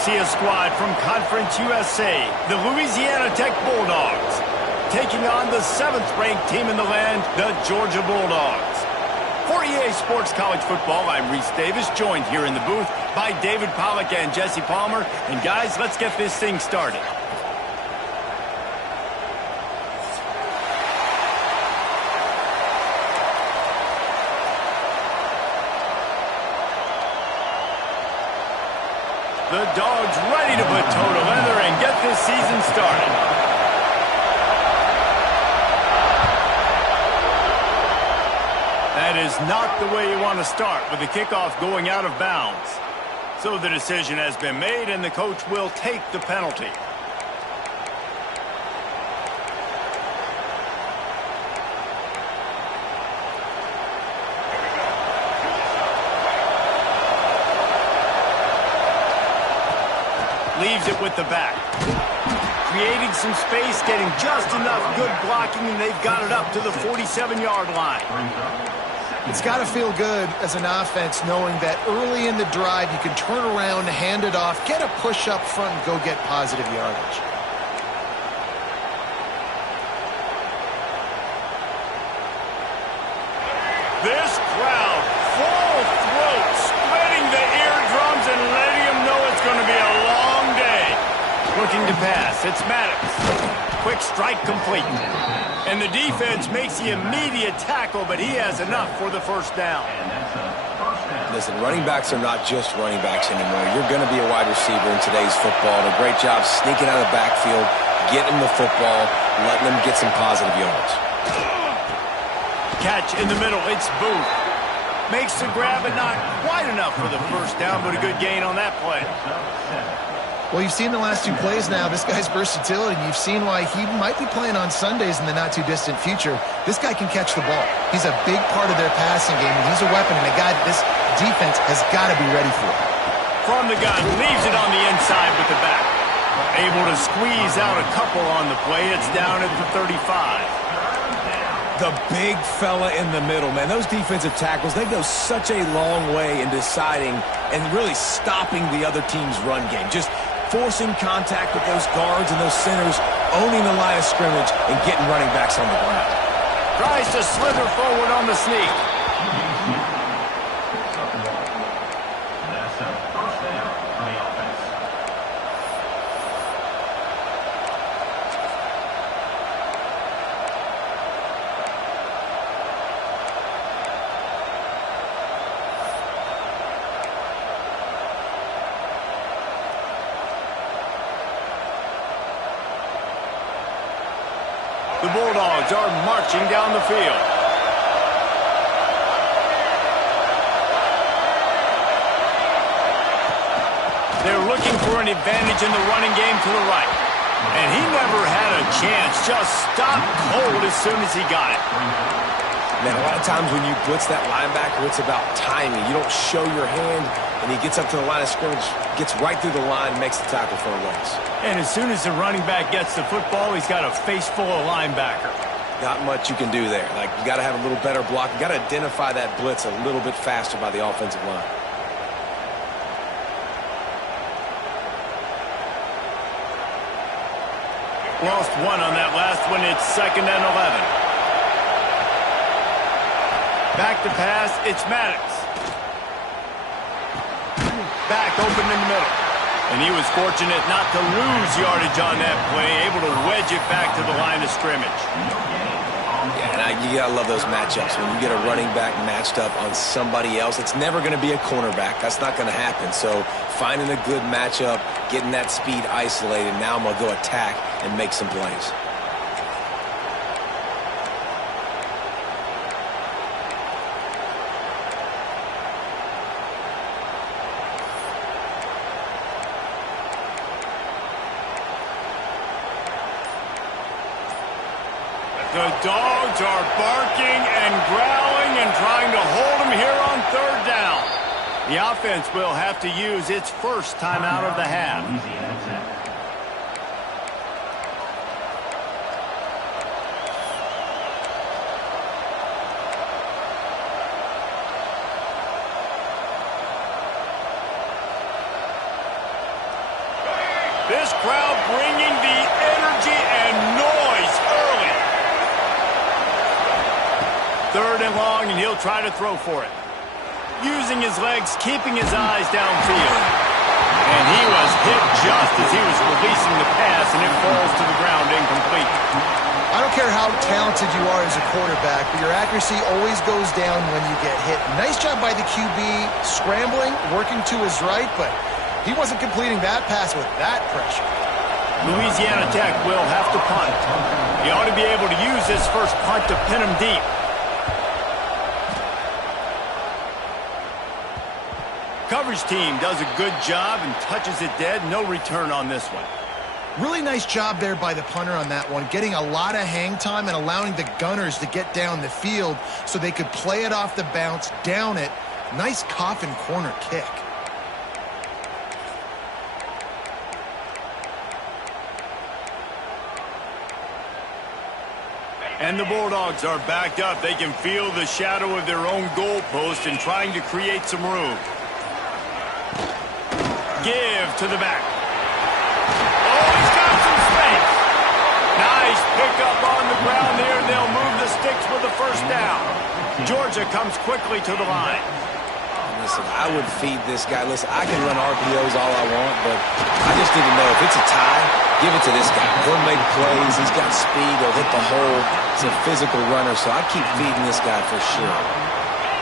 see a squad from Conference USA, the Louisiana Tech Bulldogs, taking on the 7th-ranked team in the land, the Georgia Bulldogs. For EA Sports College Football, I'm Reese Davis, joined here in the booth by David Pollack and Jesse Palmer. And guys, let's get this thing started. The Dogs ready to put toe to leather and get this season started. That is not the way you want to start with the kickoff going out of bounds. So the decision has been made and the coach will take the penalty. Leaves it with the back. Creating some space, getting just enough good blocking, and they've got it up to the 47-yard line. It's got to feel good as an offense knowing that early in the drive you can turn around, hand it off, get a push up front, and go get positive yardage. This crowd, full throat, splitting the eardrums and letting them know it's going to be a long day. Looking to pass, it's Maddox. Quick strike complete. And the defense makes the immediate tackle, but he has enough for the first down. Listen, running backs are not just running backs anymore. You're going to be a wide receiver in today's football. And a great job sneaking out of the backfield, getting the football, letting them get some positive yards. Catch in the middle, it's Booth. Makes the grab, but not quite enough for the first down, but a good gain on that play. Well, you've seen the last 2 plays now, this guy's versatility. You've seen why he might be playing on Sundays in the not-too-distant future. This guy can catch the ball. He's a big part of their passing game, and he's a weapon and a guy that this defense has got to be ready for. From the gun, leaves it on the inside with the back. Able to squeeze out a couple on the play. It's down at the 35. The big fella in the middle, man. Those defensive tackles, they go such a long way in deciding and really stopping the other team's run game. Just forcing contact with those guards and those centers, owning the line of scrimmage, and getting running backs on the ground. Tries to slither forward on the sneak. The Bulldogs are marching down the field. They're looking for an advantage in the running game to the right. And he never had a chance, just stopped cold as soon as he got it. Man, a lot of times when you blitz that linebacker, it's about timing. You don't show your hand, and he gets up to the line of scrimmage, gets right through the line, makes the tackle for a loss. And as soon as the running back gets the football, he's got a face full of linebacker. Not much you can do there. Like, you got to have a little better block. You got to identify that blitz a little bit faster by the offensive line. Lost one on that last one. It's 2nd and 11. Back to pass, it's Maddox. Back open in the middle. And he was fortunate not to lose yardage on that play, able to wedge it back to the line of scrimmage. Yeah, and you got to love those matchups. When you get a running back matched up on somebody else, it's never going to be a cornerback. That's not going to happen. So finding a good matchup, getting that speed isolated, now I'm going to go attack and make some plays. The Dogs are barking and growling and trying to hold him here on 3rd down. The offense will have to use its first timeout of the half. This crowd bringing the energy and noise early. 3rd and long, and he'll try to throw for it. Using his legs, keeping his eyes downfield. And he was hit just as he was releasing the pass, and it falls to the ground incomplete. I don't care how talented you are as a quarterback, but your accuracy always goes down when you get hit. Nice job by the QB scrambling, working to his right, but he wasn't completing that pass with that pressure. Louisiana Tech will have to punt. He ought to be able to use this first punt to pin him deep. Coverage team does a good job and touches it dead. No return on this one. Really nice job there by the punter on that one, getting a lot of hang time and allowing the gunners to get down the field so they could play it off the bounce, down it. Nice coffin corner kick. And the Bulldogs are backed up. They can feel the shadow of their own goalpost and trying to create some room. Give to the back. Oh, he's got some space. Nice pickup on the ground there, and they'll move the sticks with the first down. Georgia comes quickly to the line. Listen, I would feed this guy. Listen, I can run RPOs all I want, but I just need to know if it's a tie, give it to this guy. He'll make plays. He's got speed. He'll hit the hole. He's a physical runner, so I keep feeding this guy for sure.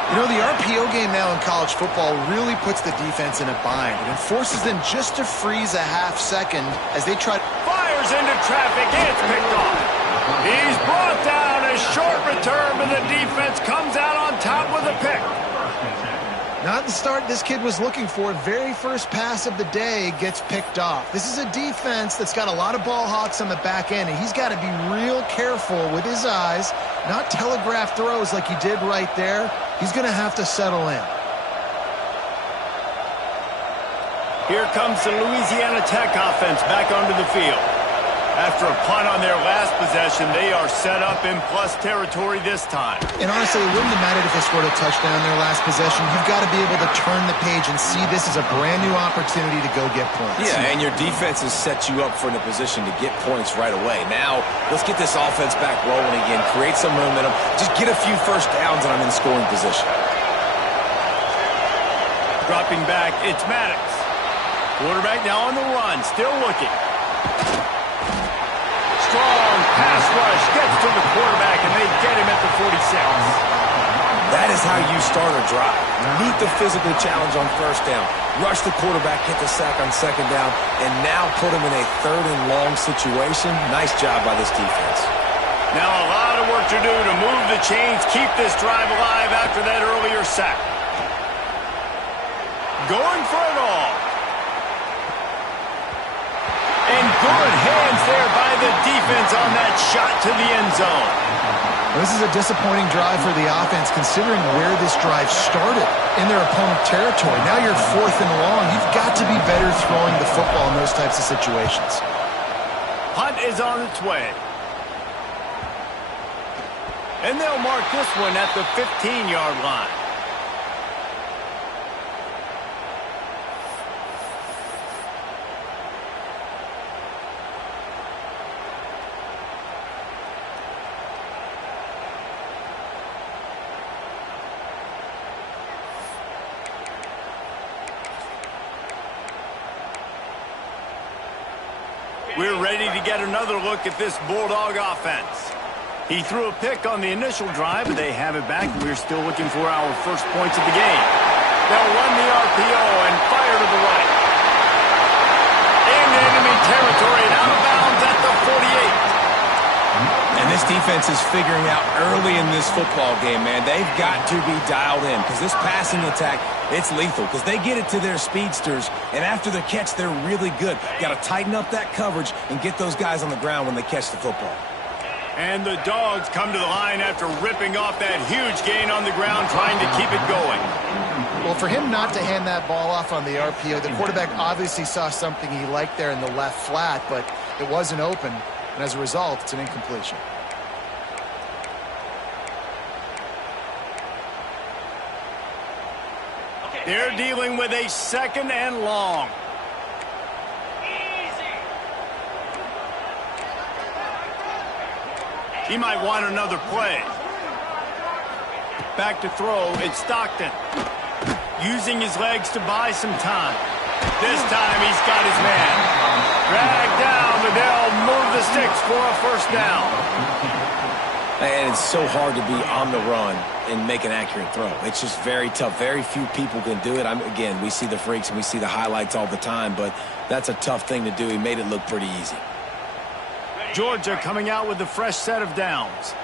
You know, the RPO game now in college football really puts the defense in a bind. It forces them just to freeze a half second as they try. Fires into traffic. It's picked off. He's brought down. A short return, but the defense comes out on top with a pick. Not the start this kid was looking for. Very first pass of the day gets picked off. This is a defense that's got a lot of ball hawks on the back end, and he's got to be real careful with his eyes, not telegraph throws like he did right there. He's going to have to settle in. Here comes the Louisiana Tech offense back onto the field. After a punt on their last possession, they are set up in plus territory this time. And honestly, it wouldn't have mattered if they scored a touchdown their last possession. You've got to be able to turn the page and see this as a brand new opportunity to go get points. Yeah, and your defense has set you up for the position to get points right away. Now, let's get this offense back rolling again, create some momentum, just get a few first downs, and I'm in scoring position. Dropping back, it's Maddox. Quarterback now on the run, still looking. Strong pass rush gets to the quarterback, and they get him at the 46. That is how you start a drive. Meet the physical challenge on first down. Rush the quarterback, get the sack on second down, and now put him in a 3rd and long situation. Nice job by this defense. Now a lot of work to do to move the chains, keep this drive alive after that earlier sack. Going for it all. And good hands there by the defense on that shot to the end zone. This is a disappointing drive for the offense considering where this drive started in their opponent territory. Now you're 4th and long. You've got to be better throwing the football in those types of situations. Punt is on its way. And they'll mark this one at the 15-yard line. We're ready to get another look at this Bulldog offense. He threw a pick on the initial drive, but they have it back, and we're still looking for our first points of the game. They'll run the RPO and fire to the right. Into enemy territory and out of bounds at the 48. And this defense is figuring out early in this football game, man. They've got to be dialed in because this passing attack, it's lethal because they get it to their speedsters, and after the catch, they're really good. Got to tighten up that coverage and get those guys on the ground when they catch the football. And the Dogs come to the line after ripping off that huge gain on the ground, trying to keep it going. Well, for him not to hand that ball off on the RPO, the quarterback obviously saw something he liked there in the left flat, but it wasn't open. And as a result, it's an incompletion. They're dealing with a 2nd and long. He might want another play. Back to throw, it's Stockton. Using his legs to buy some time. This time he's got his man. Dragged down, but they'll move the sticks for a first down. And it's so hard to be on the run and make an accurate throw. It's just very tough. Very few people can do it. Again, we see the freaks and we see the highlights all the time, but that's a tough thing to do. He made it look pretty easy. Georgia coming out with a fresh set of downs.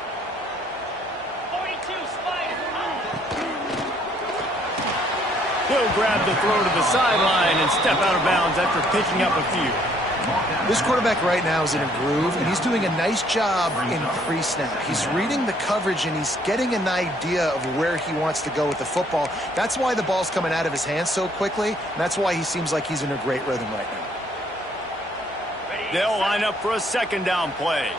He'll grab the throw to the sideline and step out of bounds after picking up a few. This quarterback right now is in a groove, and he's doing a nice job in pre-snap. He's reading the coverage, and he's getting an idea of where he wants to go with the football. That's why the ball's coming out of his hands so quickly, and that's why he seems like he's in a great rhythm right now. They'll line up for a second down play.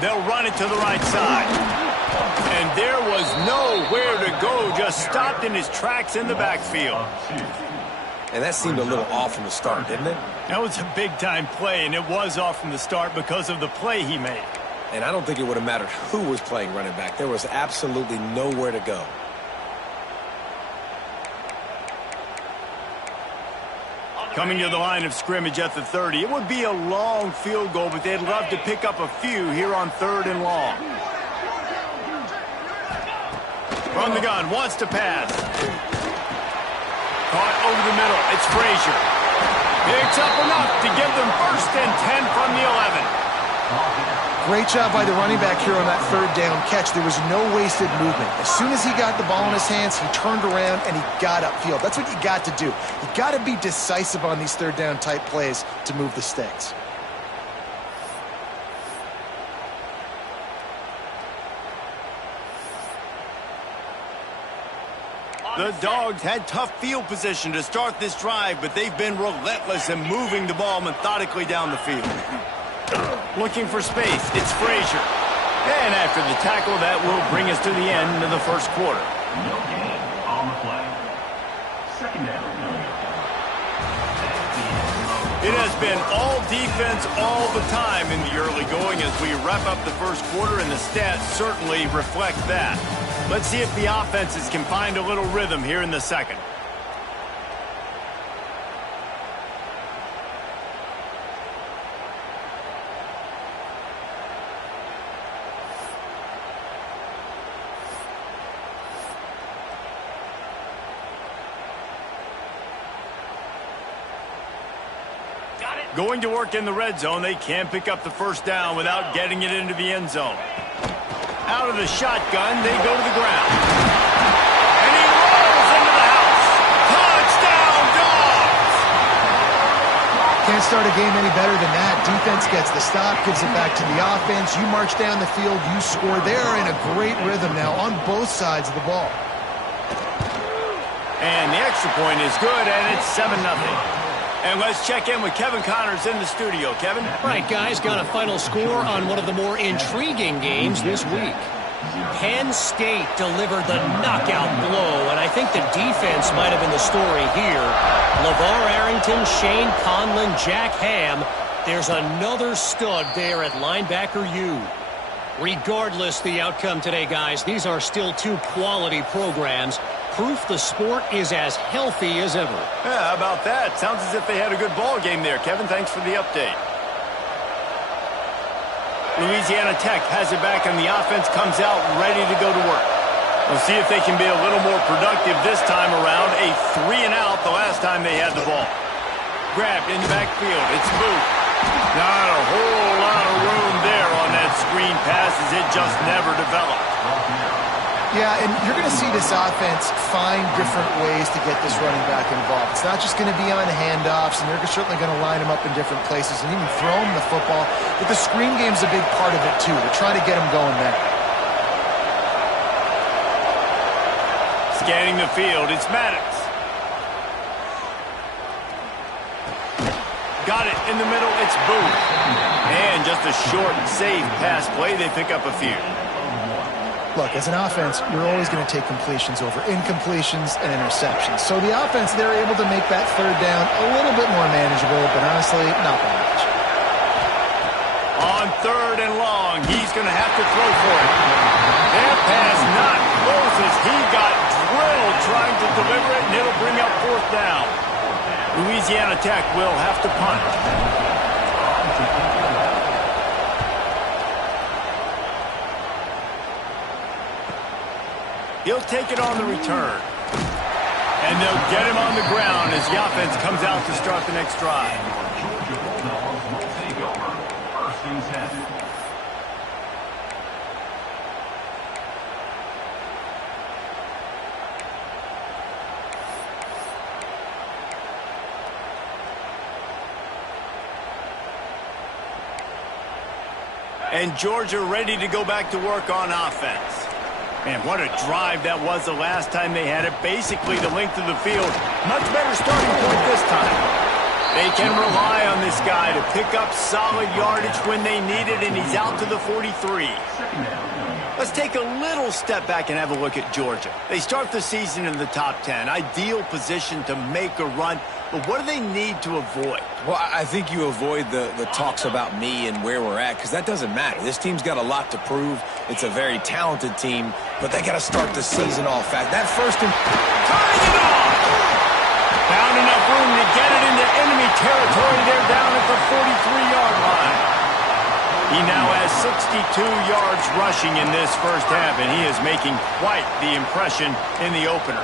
They'll run it to the right side. And there was nowhere to go, just stopped in his tracks in the backfield. And that seemed a little off from the start, didn't it? That was a big-time play, and it was off from the start because of the play he made. And I don't think it would have mattered who was playing running back. There was absolutely nowhere to go. Coming to the line of scrimmage at the 30. It would be a long field goal, but they'd love to pick up a few here on 3rd and long. From the gun, wants to pass. Caught over the middle. It's Frazier. Picks up enough to give them 1st and 10 from the 11. Great job by the running back here on that 3rd down catch. There was no wasted movement. As soon as he got the ball in his hands, he turned around and he got upfield. That's what you got to do. You got to be decisive on these 3rd down type plays to move the sticks. The Dogs had tough field position to start this drive, but they've been relentless in moving the ball methodically down the field. Looking for space, it's Frazier. And after the tackle, that will bring us to the end of the 1st quarter. No gain on the play. 2nd down. It has been all defense all the time in the early going as we wrap up the 1st quarter, and the stats certainly reflect that. Let's see if the offenses can find a little rhythm here in the 2nd. Going to work in the red zone. They can't pick up the 1st down without getting it into the end zone. Out of the shotgun, they go to the ground. And he rolls into the house. Touchdown, Dogs! Can't start a game any better than that. Defense gets the stop, gives it back to the offense. You march down the field, you score. They're in a great rhythm now on both sides of the ball. And the extra point is good, and it's 7-0. And let's check in with Kevin Connors in the studio. Kevin? Right, guys, got a final score on one of the more intriguing games this week. Penn State delivered the knockout blow, and I think the defense might have been the story here. LeVar Arrington, Shane Conlon, Jack Ham. There's another stud there at linebacker U. Regardless the outcome today, guys, these are still 2 quality programs. Proof the sport is as healthy as ever. Yeah, how about that? Sounds as if they had a good ball game there. Kevin, thanks for the update. Louisiana Tech has it back, and the offense comes out ready to go to work. We'll see if they can be a little more productive this time around. A 3-and-out the last time they had the ball. Grabbed in the backfield. It's Booth. Not a whole lot of room there on that screen pass as it just never developed. Yeah, and you're going to see this offense find different ways to get this running back involved. It's not just going to be on handoffs, and they're certainly going to line him up in different places and even throw him the football. But the screen game's a big part of it, too. They're trying to get him going there. Scanning the field, it's Maddox. Got it in the middle, it's Booth. And just a short, safe pass play, they pick up a few. Look, as an offense, you're always going to take completions over incompletions and interceptions. So the offense, they're able to make that third down a little bit more manageable, but honestly, not that much. On 3rd and long, he's going to have to throw for it. That pass not close as he got drilled trying to deliver it, and it'll bring up 4th down. Louisiana Tech will have to punt. He'll take it on the return. And they'll get him on the ground as the offense comes out to start the next drive. Georgia Bulldogs will take over. 1st and 10. And Georgia ready to go back to work on offense. Man, what a drive that was the last time they had it. Basically the length of the field. Much better starting point this time. They can rely on this guy to pick up solid yardage when they need it, and he's out to the 43. Let's take a little step back and have a look at Georgia. They start the season in the top 10. Ideal position to make a run. But what do they need to avoid? Well, I think you avoid the talks about me and where we're at, because that doesn't matter. This team's got a lot to prove. It's a very talented team, but they got to start the season off fast. That first and... Turning it off! Found enough room to get it into enemy territory. They're down at the 43-yard line. He now has 62 yards rushing in this first half, and he is making quite the impression in the opener.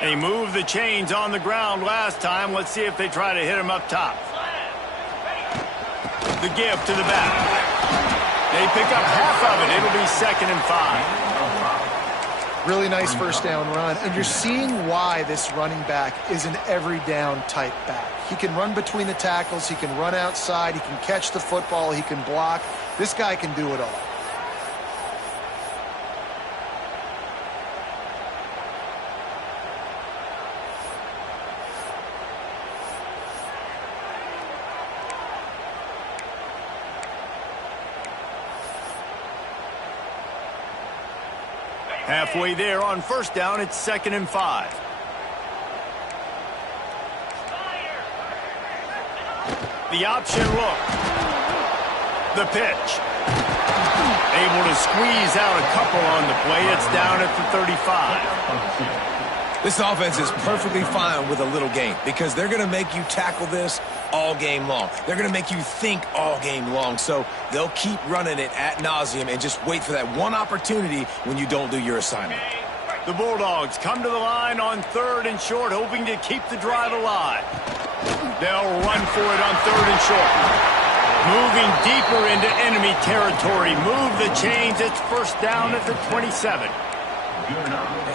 They moved the chains on the ground last time. Let's see if they try to hit him up top. The give to the back. They pick up half of it. It'll be 2nd and 5. Really nice first down run, and you're seeing why this running back is an every down type back. He can run between the tackles, he can run outside, he can catch the football, he can block. This guy can do it all. Halfway there on first down, it's 2nd and 5. The option look. The pitch. Able to squeeze out a couple on the play. It's down at the 35. This offense is perfectly fine with a little game because they're going to make you tackle this all game long. They're going to make you think all game long. So they'll keep running it ad nauseum and just wait for that one opportunity when you don't do your assignment. The Bulldogs come to the line on 3rd and short, hoping to keep the drive alive. They'll run for it on 3rd and short. Moving deeper into enemy territory. Move the chains. It's first down at the 27.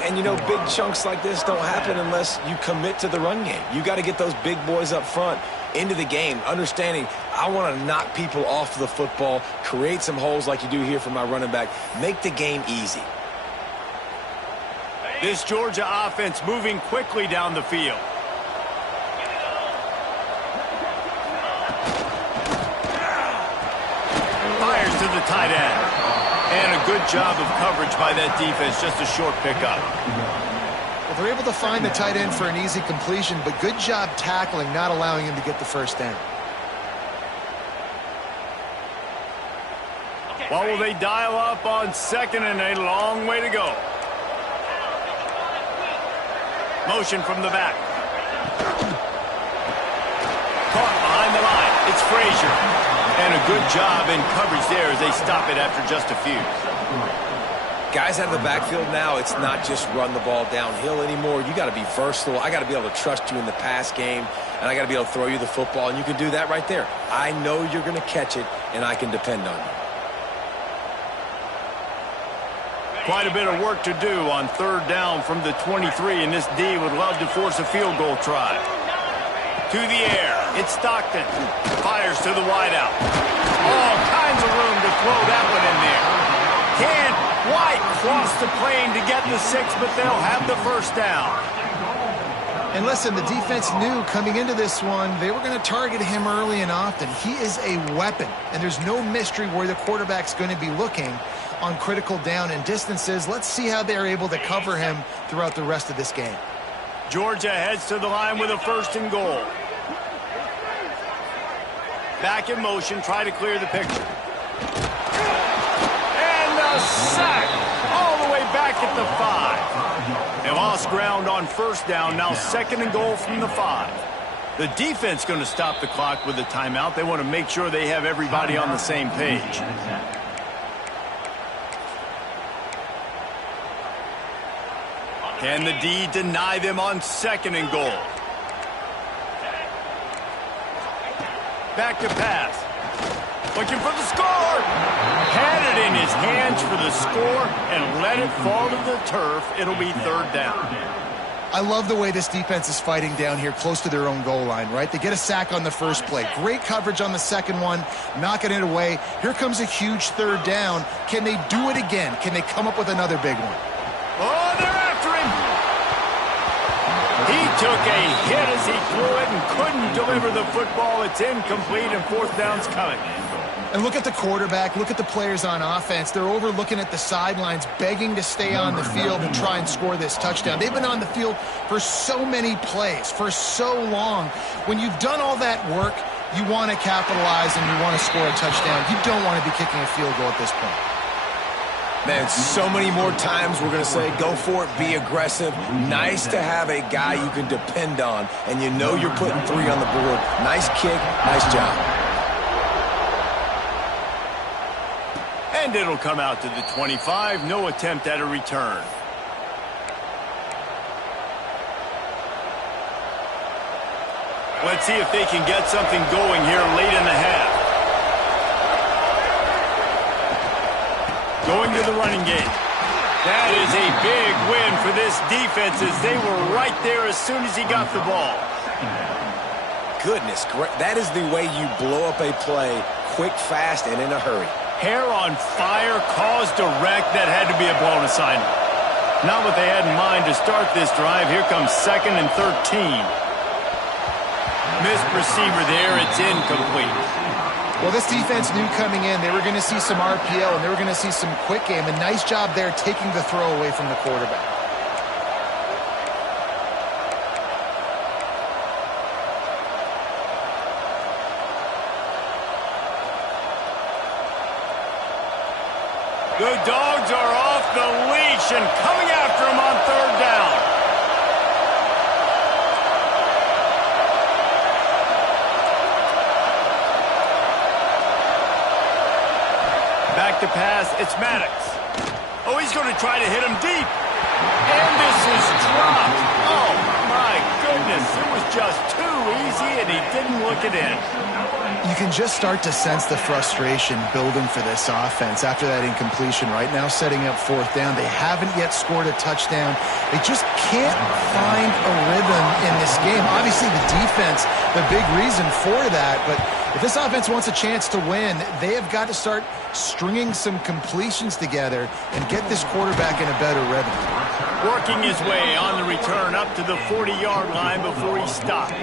And, you know, big chunks like this don't happen unless you commit to the run game. You got to get those big boys up front into the game, understanding I want to knock people off the football, create some holes like you do here for my running back, make the game easy. This Georgia offense moving quickly down the field. Fires to the tight end. And a good job of coverage by that defense, just a short pickup. Well, they're able to find the tight end for an easy completion, but good job tackling, not allowing him to get the first down. What will they dial up on 2nd and a long way to go? Motion from the back. Caught behind the line. It's Frazier. And a good job in coverage there as they stop it after just a few. Guys out of the backfield now, it's not just run the ball downhill anymore. You got to be versatile. I got to be able to trust you in the pass game, and I got to be able to throw you the football, and you can do that right there. I know you're going to catch it, and I can depend on you. Quite a bit of work to do on 3rd down from the 23, and this D would love to force a field goal try. To the air, it's Stockton. Fires to the wideout. All kinds of room to throw that one in there. Can't quite cross the plane to get the 6, but they'll have the first down. And listen, the defense knew coming into this one, they were going to target him early and often. He is a weapon, and there's no mystery where the quarterback's going to be looking on critical down and distances. Let's see how they're able to cover him throughout the rest of this game. Georgia heads to the line with a 1st and goal. Back in motion, try to clear the picture. And a sack all the way back at the 5. They lost ground on 1st down, now 2nd and goal from the 5. The defense going to stop the clock with a timeout. They want to make sure they have everybody on the same page. Can the D deny them on 2nd and goal? Back to pass. Looking for the score. Had it in his hands for the score and let it fall to the turf. It'll be 3rd down. I love the way this defense is fighting down here close to their own goal line, right? They get a sack on the first play. Great coverage on the second one, knocking it away. Here comes a huge 3rd down. Can they do it again? Can they come up with another big one? Oh, they're after him. He took a hit as he threw it and couldn't deliver the football. It's incomplete and 4th down's coming. And look at the quarterback, look at the players on offense. They're over looking at the sidelines, begging to stay on the field and try and score this touchdown. They've been on the field for so many plays, for so long. When you've done all that work, you want to capitalize and you want to score a touchdown. You don't want to be kicking a field goal at this point. Man, so many more times we're going to say, go for it, be aggressive. Nice to have a guy you can depend on, and you know you're putting 3 on the board. Nice kick, nice job. And it'll come out to the 25. No attempt at a return. Let's see if they can get something going here late in the half. Going to the running game. That is a big win for this defense as they were right there as soon as he got the ball. Goodness, that is the way you blow up a play quick, fast, and in a hurry. Hair on fire, cause direct. That had to be a blown assignment. Not what they had in mind to start this drive. Here comes 2nd and 13. Missed receiver there. It's incomplete. Well, this defense knew coming in they were going to see some RPO and they were going to see some quick game. A nice job there taking the throw away from the quarterback. The Dogs are off the leash and coming after him on 3rd down. Back to pass, it's Maddox. Oh, he's going to try to hit him deep. And this is dropped. Oh, my goodness. It was just too easy, and he didn't look it in. You can just start to sense the frustration building for this offense after that incompletion. Right now, setting up 4th down. They haven't yet scored a touchdown. They just can't find a rhythm in this game. Obviously, the defense, the big reason for that, but if this offense wants a chance to win, they have got to start stringing some completions together and get this quarterback in a better rhythm. Working his way on the return up to the 40-yard line before he stopped.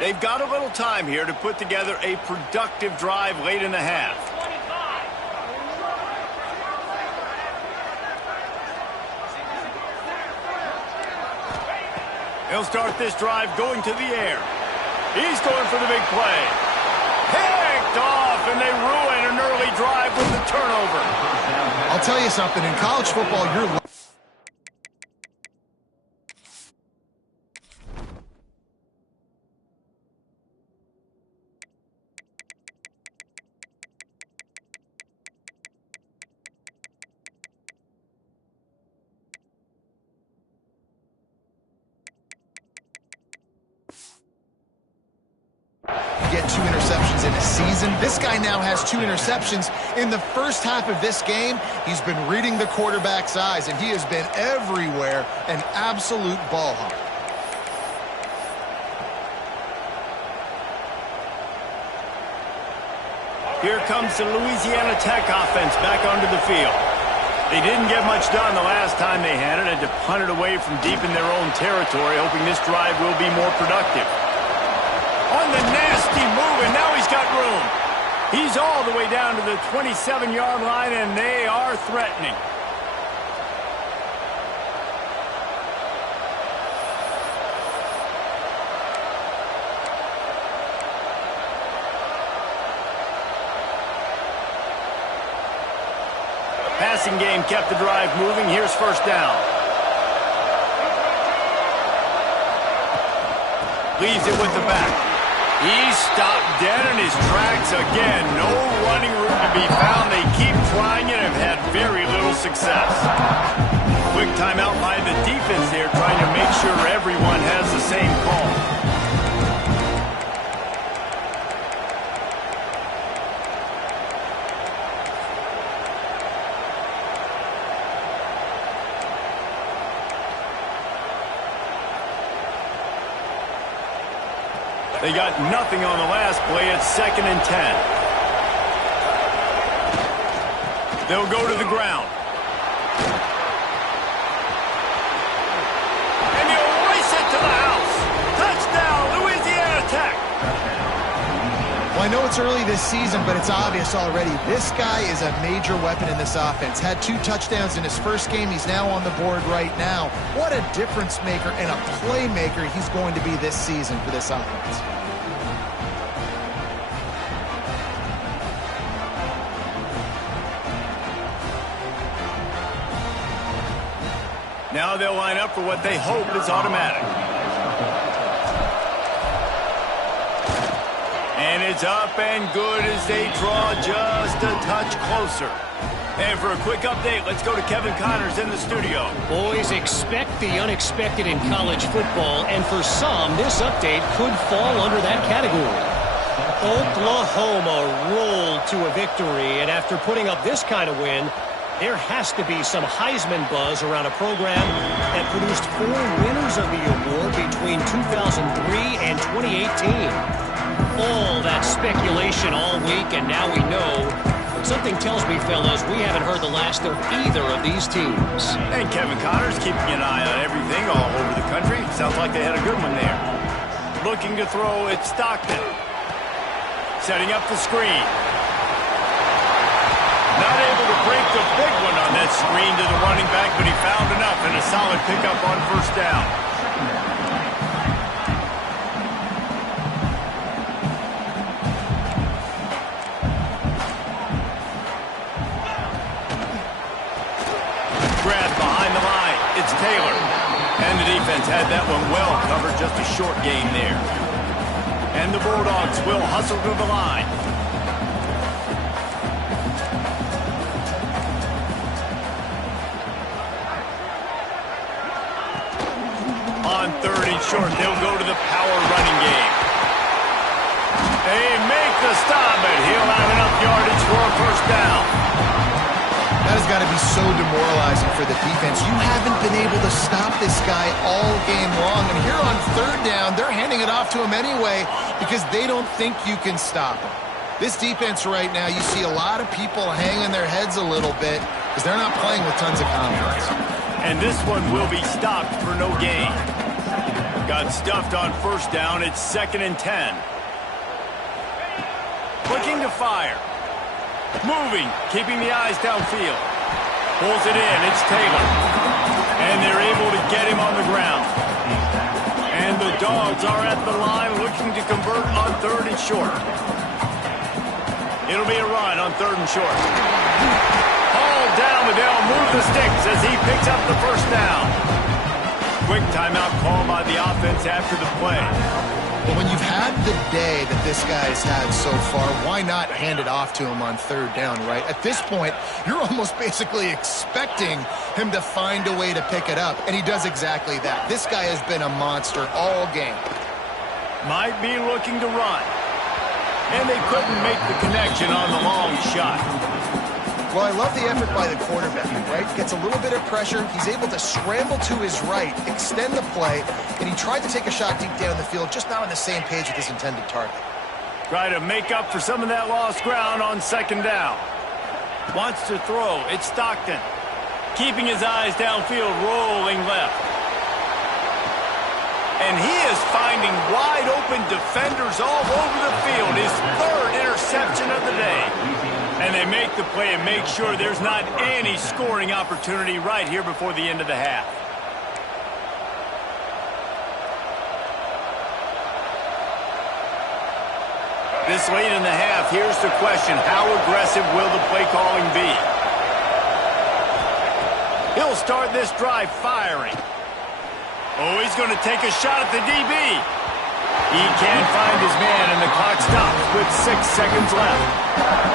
They've got a little time here to put together a productive drive late in the half. He'll start this drive going to the air. He's going for the big play. Picked off, and they ruin an early drive with the turnover. I'll tell you something. In college football, you're get 2 interceptions touchdowns in a season. This guy now has 2 interceptions. In the first half of this game, he's been reading the quarterback's eyes, and he has been everywhere, an absolute ball hawk. Here comes the Louisiana Tech offense back onto the field. They didn't get much done the last time they had it. Had to punt it away from deep in their own territory, hoping this drive will be more productive. On the nasty move, and now he's got room. He's all the way down to the 27-yard line, and they are threatening. Passing game kept the drive moving. Here's first down. Leaves it with the back. He's stopped dead in his tracks again. No running room to be found. They keep trying it and have had very little success. Quick timeout by the defense there, trying to make sure everyone has the same call. They got nothing on the last play. It's 2nd and 10. They'll go to the ground. And he'll race it to the house. Touchdown, Louisiana Tech. Well, I know it's early this season, but it's obvious already. This guy is a major weapon in this offense. Had 2 touchdowns in his first game. He's now on the board right now. What a difference maker and a playmaker he's going to be this season for this offense. Now they'll line up for what they hope is automatic. And it's up and good as they draw just a touch closer. And for a quick update, let's go to Kevin Connors in the studio. Boys, expect the unexpected in college football, and for some, this update could fall under that category. Oklahoma rolled to a victory, and after putting up this kind of win, there has to be some Heisman buzz around a program that produced 4 winners of the award between 2003 and 2018. All that speculation all week, and now we know. But something tells me, fellas, we haven't heard the last of either of these teams. And Kevin Connors keeping an eye on everything all over the country. Sounds like they had a good one there. Looking to throw, it's Stockton. Setting up the screen. Not able to break the big one on that screen to the running back, but he found enough and a solid pickup on first down. Grabbed behind the line. It's Taylor. And the defense had that one well covered. Just a short gain there. And the Bulldogs will hustle to the line. On 3rd and short, they'll go to the power running game. They make the stop, but he'll have enough yardage for a first down. That has got to be so demoralizing for the defense. You haven't been able to stop this guy all game long. And here on 3rd down, they're handing it off to him anyway because they don't think you can stop him. This defense right now, you see a lot of people hanging their heads a little bit because they're not playing with tons of confidence. And this one will be stopped for no gain. Got stuffed on first down. It's 2nd and 10. Looking to fire. Moving, keeping the eyes downfield. Pulls it in, it's Taylor. And they're able to get him on the ground. And the Dogs are at the line looking to convert on 3rd and short. It'll be a run on 3rd and short. Hauled down, but they'll move the sticks as he picks up the first down. Quick timeout call by the offense after the play. But when you've had the day that this guy's had so far, why not hand it off to him on 3rd down, right? At this point, you're almost basically expecting him to find a way to pick it up, and he does exactly that. This guy has been a monster all game. Might be looking to run. and they couldn't make the connection on the long shot. Well, I love the effort by the quarterback, right? Gets a little bit of pressure. He's able to scramble to his right, extend the play, and he tried to take a shot deep down the field, just not on the same page with his intended target. Try to make up for some of that lost ground on second down. Wants to throw. It's Stockton. Keeping his eyes downfield, rolling left. And he is finding wide-open defenders all over the field. His third interception of the day. And they make the play and make sure there's not any scoring opportunity right here before the end of the half. This late in the half, here's the question. How aggressive will the play calling be? He'll start this drive firing. Oh, he's going to take a shot at the DB. He can't find his man, and the clock stops with 6 seconds left.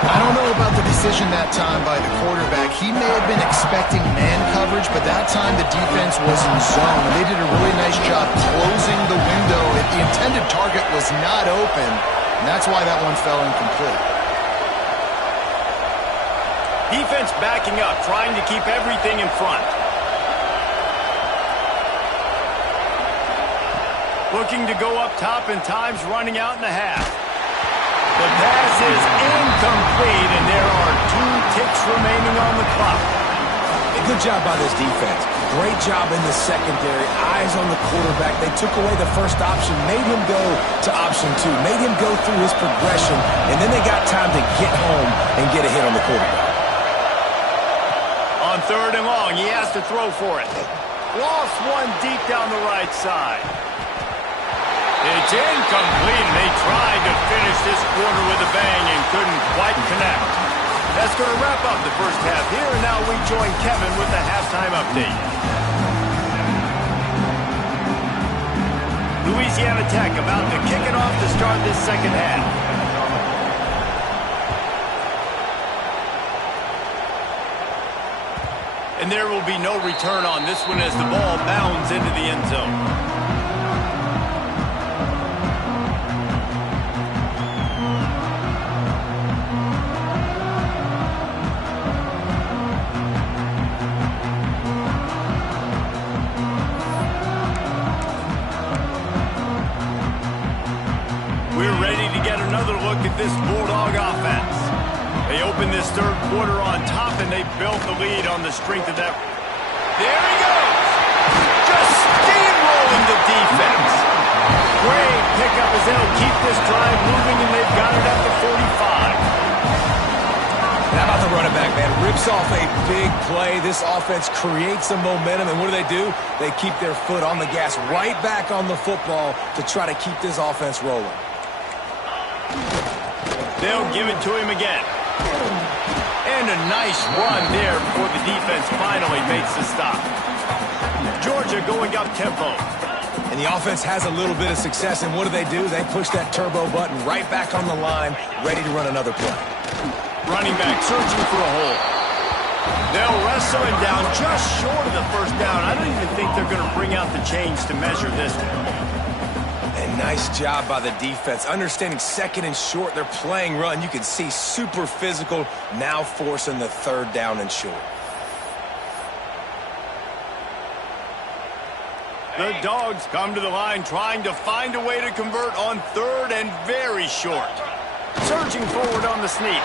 I don't know about the decision that time by the quarterback. He may have been expecting man coverage, but that time the defense was in zone. They did a really nice job closing the window. The intended target was not open, and that's why that one fell incomplete. Defense backing up, trying to keep everything in front. Looking to go up top, and time's running out in the half. The pass is incomplete, and there are 2 ticks remaining on the clock. A good job by this defense. Great job in the secondary. Eyes on the quarterback. They took away the first option, made him go to option 2, made him go through his progression, and then they got time to get home and get a hit on the quarterback. On third and long, he has to throw for it. Lost one deep down the right side. It's incomplete. They tried to finish this quarter with a bang and couldn't quite connect. That's going to wrap up the first half here, and now we join Kevin with the halftime update. Louisiana Tech about to kick it off to start this second half. And there will be no return on this one as the ball bounds into the end zone. Look at this Bulldog offense. They open this third quarter on top, and they built the lead on the strength of that. There he goes! Just steamrolling the defense. Great pickup as they'll keep this drive moving, and they've got it at the 45. How about the running back, man? Rips off a big play. This offense creates some momentum, and what do? They keep their foot on the gas, right back on the football to try to keep this offense rolling. They'll give it to him again. And a nice run there before the defense finally makes the stop. Georgia going up tempo. And the offense has a little bit of success, and what do? They push that turbo button right back on the line, ready to run another play. Running back searching for a hole. They'll wrestle him down just short of the first down. I don't even think they're going to bring out the chains to measure this one. Nice job by the defense. Understanding second and short, they're playing run. You can see super physical, now forcing the third down and short. The Dogs come to the line trying to find a way to convert on third and very short. Surging forward on the sneak.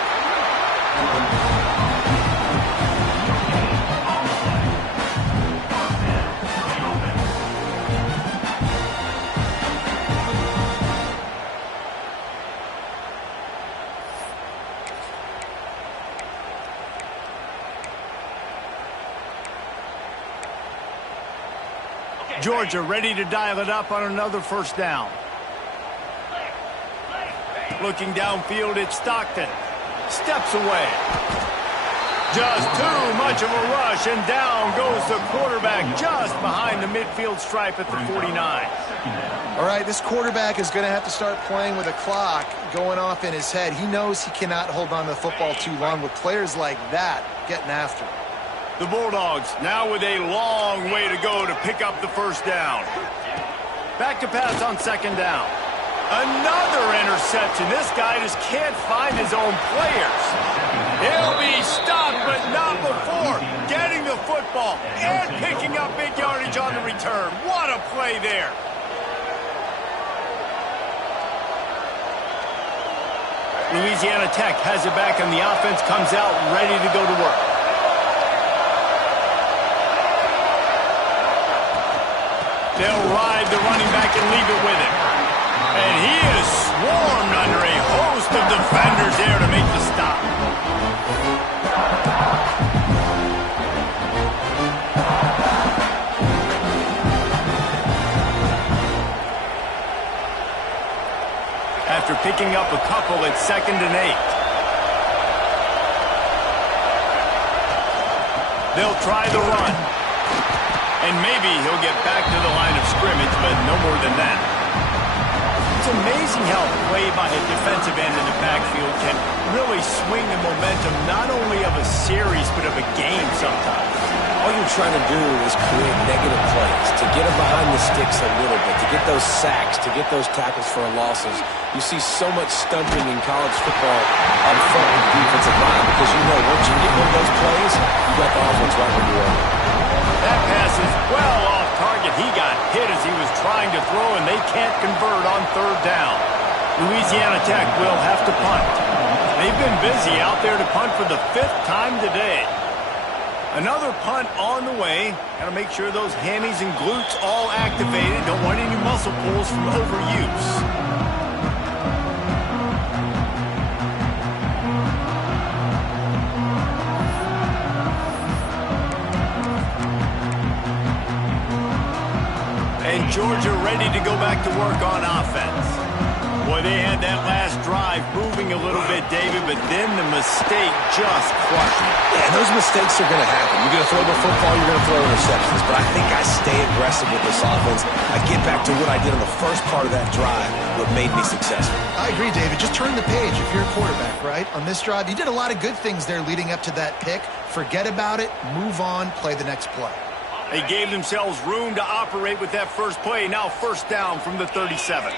Georgia ready to dial it up on another first down. Looking downfield, it's Stockton. Steps away. Just too much of a rush, and down goes the quarterback just behind the midfield stripe at the 49. All right, this quarterback is going to have to start playing with a clock going off in his head. He knows he cannot hold on to the football too long with players like that getting after him. The Bulldogs now with a long way to go to pick up the first down. Back to pass on second down. Another interception. This guy just can't find his own players. He'll be stopped, but not before getting the football and picking up big yardage on the return. What a play there. Louisiana Tech has it back, and the offense comes out ready to go to work. They'll ride the running back and leave it with him. And he is swarmed under a host of defenders there to make the stop. After picking up a couple, it's 2nd and 8. They'll try the run. And maybe he'll get back to the line of scrimmage, but no more than that. It's amazing how play by a defensive end in the backfield can really swing the momentum not only of a series, but of a game sometimes. All you're trying to do is create negative plays, to get them behind the sticks a little bit, to get those sacks, to get those tackles for losses. You see so much stumping in college football up front with the defensive line because you know once you get one of those plays, you got the offense right where you are. That pass is well off target. He got hit as he was trying to throw, and they can't convert on 3rd down. Louisiana Tech will have to punt. They've been busy out there to punt for the 5th time today. Another punt on the way. Got to make sure those hammies and glutes all activated. Don't want any muscle pulls from overuse. And Georgia ready to go back to work on offense. Boy, they had that last drive moving a little bit, David, but then the mistake just crushed it. Yeah, those mistakes are going to happen. You're going to throw the football, you're going to throw interceptions. But I think I stay aggressive with this offense. I get back to what I did on the first part of that drive, what made me successful. I agree, David. Just turn the page if you're a quarterback, right? On this drive, you did a lot of good things there leading up to that pick. Forget about it, move on, play the next play. They gave themselves room to operate with that first play. Now 1st down from the 37.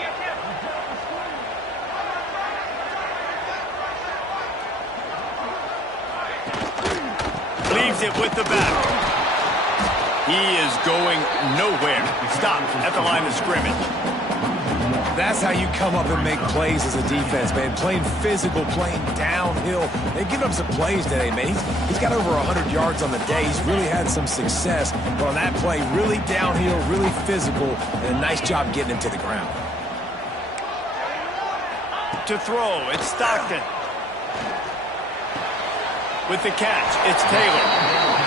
Leaves it with the back. He is going nowhere. Stopped at the line of scrimmage. That's how you come up and make plays as a defense, man. Playing physical, playing downhill. They give up some plays today, man. He's got over 100 yards on the day. He's really had some success. But on that play, really downhill, really physical, and a nice job getting him to the ground. To throw, it's Stockton. With the catch, it's Taylor.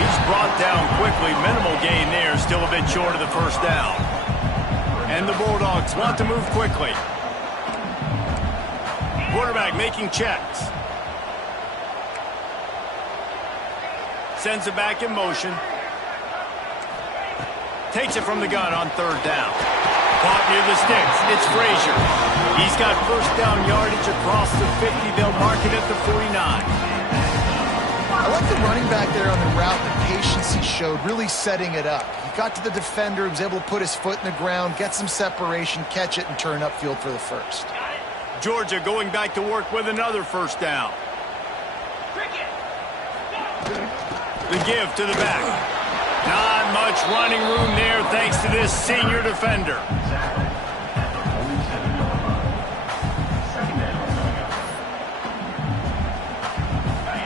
He's brought down quickly. Minimal gain there, still a bit short of the 1st down. And the Bulldogs want to move quickly. Quarterback making checks. Sends it back in motion. Takes it from the gun on 3rd down. Caught near the sticks. It's Frazier. He's got 1st down yardage across the 50. They'll mark it at the 49. I like the running back there on the route, the patience he showed, really setting it up. He got to the defender, he was able to put his foot in the ground, get some separation, catch it, and turn upfield for the 1st. Georgia going back to work with another 1st down. The give to the back. Not much running room there thanks to this senior defender.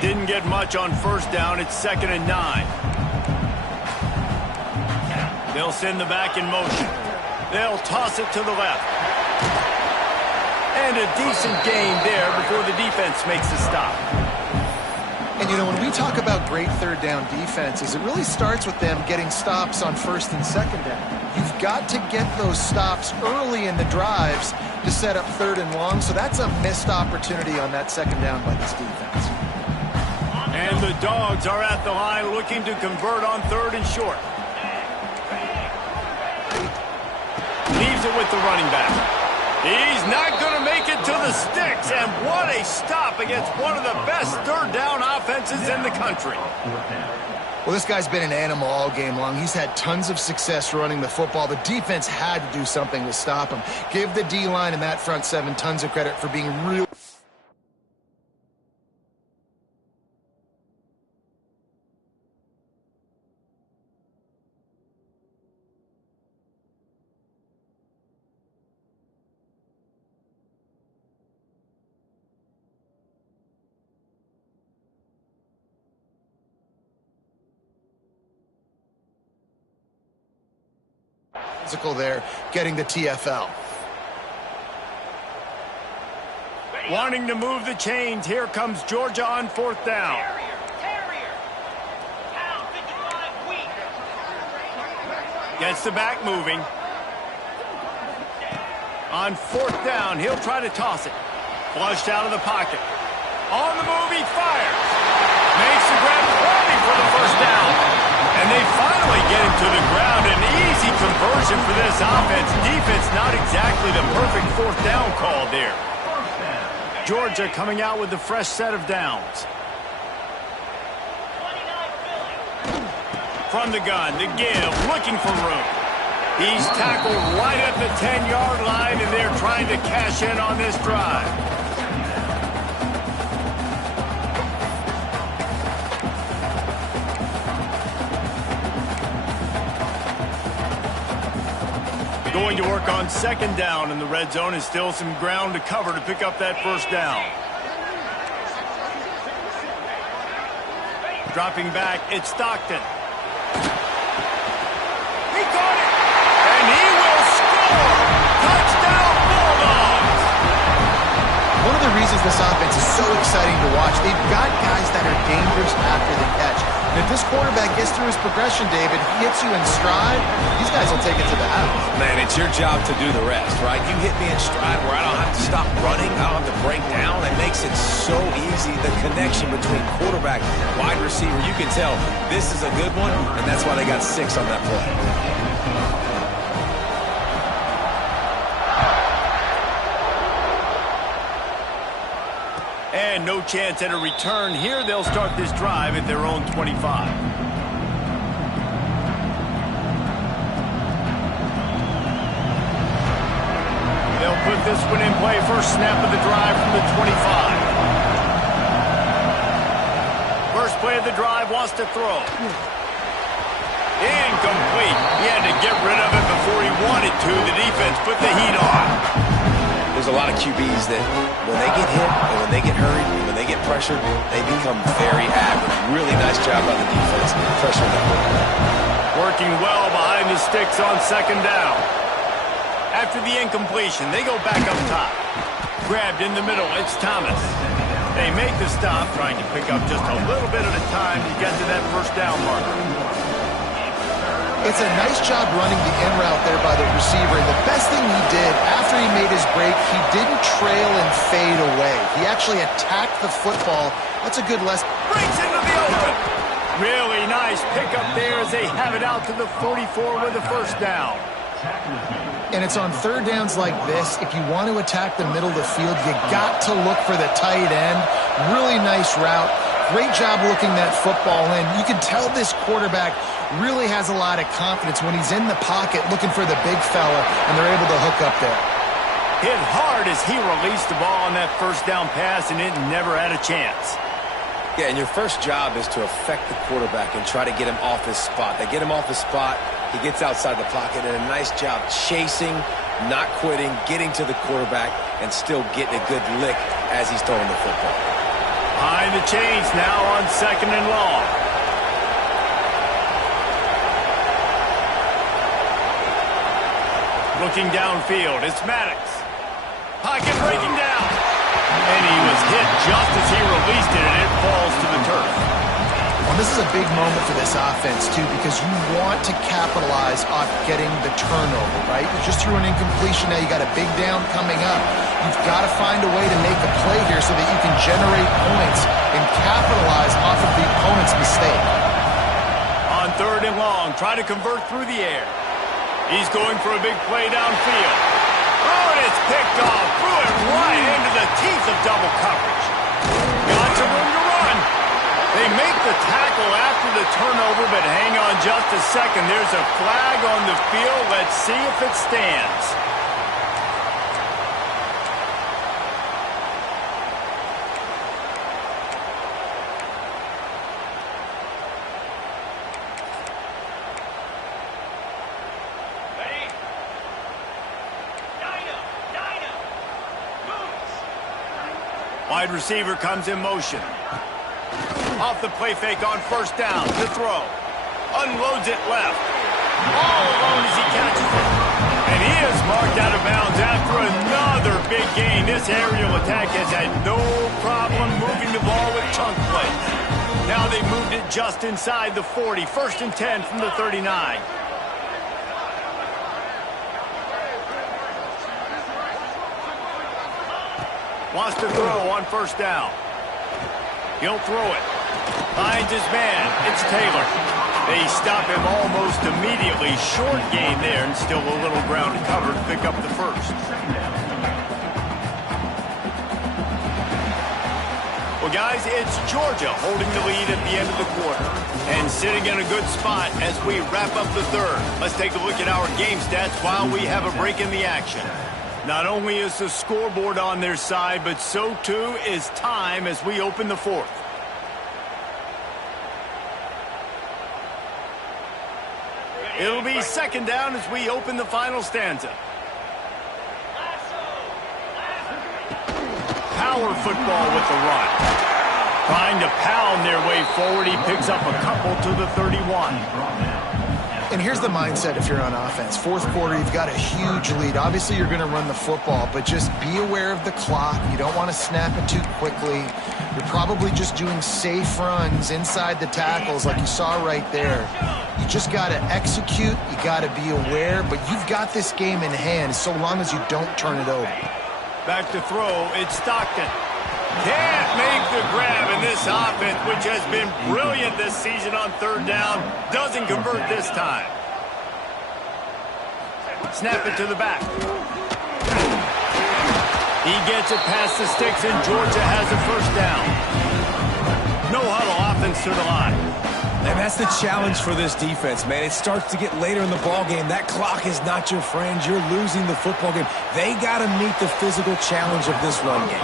Didn't get much on 1st down. It's 2nd and 9. They'll send the back in motion. They'll toss it to the left. And a decent gain there before the defense makes a stop. And, you know, when we talk about great 3rd down defenses, it really starts with them getting stops on 1st and 2nd down. You've got to get those stops early in the drives to set up 3rd and long, so that's a missed opportunity on that 2nd down by this defense. And the Dogs are at the line looking to convert on 3rd and short. Leaves it with the running back. He's not going to make it to the sticks, and what a stop against one of the best 3rd down offenses in the country. Well, this guy's been an animal all game long. He's had tons of success running the football. The defense had to do something to stop him. Give the D-line and that front seven tons of credit for being real. Physical there, getting the TFL. Wanting to move the chains, here comes Georgia on 4th down. Gets the back moving. On 4th down, he'll try to toss it. Flushed out of the pocket. On the move, he fires. Makes the grab, ready for the first down. And they finally get him to the ground. An easy conversion for this offense. Defense not exactly the perfect 4th down call there. Georgia coming out with a fresh set of downs. From the gun, the give, looking for room. He's tackled right at the 10-yard line, and they're trying to cash in on this drive. Going to work on 2nd down in the red zone, and still some ground to cover to pick up that first down. Dropping back, it's Stockton. He got it, and he will score! Touchdown, Bulldogs! One of the reasons this offense is so exciting to watch, they've got guys that are dangerous after the catch. And if this quarterback gets through his progression, David, hits you in stride, these guys will take it to the house. Man, it's your job to do the rest, right? You hit me in stride where I don't have to stop running, I don't have to break down. It makes it so easy. The connection between quarterback, wide receiver, you can tell this is a good one, and that's why they got 6 on that play. And no chance at a return here. They'll start this drive at their own 25. They'll put this one in play. First snap of the drive from the 25. First play of the drive, wants to throw. Incomplete. He had to get rid of it before he wanted to. The defense put the heat on. There's a lot of QBs that when they get hit and when they get hurried and when they get pressured, they become very average. Really nice job by the defense pressuring the quarterback. Working well behind the sticks on 2nd down. After the incompletion, they go back up top. Grabbed in the middle, it's Thomas. They make the stop, trying to pick up just a little bit at a time to get to that first down marker. It's a nice job running the in route there by the receiver. And the best thing he did after he made his break, he didn't trail and fade away. He actually attacked the football. That's a good lesson. Breaks into the open. Really nice pickup there as they have it out to the 44 with the first down. And it's on 3rd downs like this. If you want to attack the middle of the field, you got to look for the tight end. Really nice route. Great job looking that football in. You can tell this quarterback really has a lot of confidence when he's in the pocket looking for the big fella, and they're able to hook up there. Hit hard as he released the ball on that first down pass, and it never had a chance. Yeah, and your first job is to affect the quarterback and try to get him off his spot. They get him off his spot, he gets outside the pocket, and a nice job chasing, not quitting, getting to the quarterback, and still getting a good lick as he's throwing the football. Behind the chains now on 2nd and long. Looking downfield, it's Maddox. Pocket breaking down. And he was hit just as he released it, and it falls to the turf. Well, this is a big moment for this offense, too, because you want to capitalize off getting the turnover, right? You just threw an incompletion. Now you got a big down coming up. You've got to find a way to make a play here so that you can generate points and capitalize off of the opponent's mistake. On 3rd and long, try to convert through the air. He's going for a big play downfield. Oh, and it's picked off. Threw it right into the teeth of double coverage. Got some room to run. They make the tackle after the turnover, but hang on just a second. There's a flag on the field. Let's see if it stands. Wide receiver comes in motion. Off the play fake on first down. To throw. Unloads it left. All alone as he catches it. And he is marked out of bounds after another big gain. This aerial attack has had no problem moving the ball with chunk plays. Now they've moved it just inside the 40. 1st and 10 from the 39. Wants to throw on first down. He'll throw it. Finds his man. It's Taylor. They stop him almost immediately. Short gain there and still a little ground to cover to pick up the first. Well, guys, it's Georgia holding the lead at the end of the quarter and sitting in a good spot as we wrap up the third. Let's take a look at our game stats while we have a break in the action. Not only is the scoreboard on their side, but so too is time as we open the fourth. It'll be 2nd down as we open the final stanza. Power football with the run. Trying to pound their way forward. He picks up a couple to the 31. And here's the mindset if you're on offense. 4th quarter, you've got a huge lead. Obviously, you're going to run the football, but just be aware of the clock. You don't want to snap it too quickly. You're probably just doing safe runs inside the tackles like you saw right there. You just got to execute. You got to be aware, but you've got this game in hand so long as you don't turn it over. Back to throw. It's Stockton. Can't make the grab in this offense, which has been brilliant this season on 3rd down. Doesn't convert this time. Snap it to the back. He gets it past the sticks, and Georgia has a 1st down. No huddle offense to the line. And that's the challenge for this defense, man. It starts to get later in the ball game. That clock is not your friend. You're losing the football game. They got to meet the physical challenge of this run game.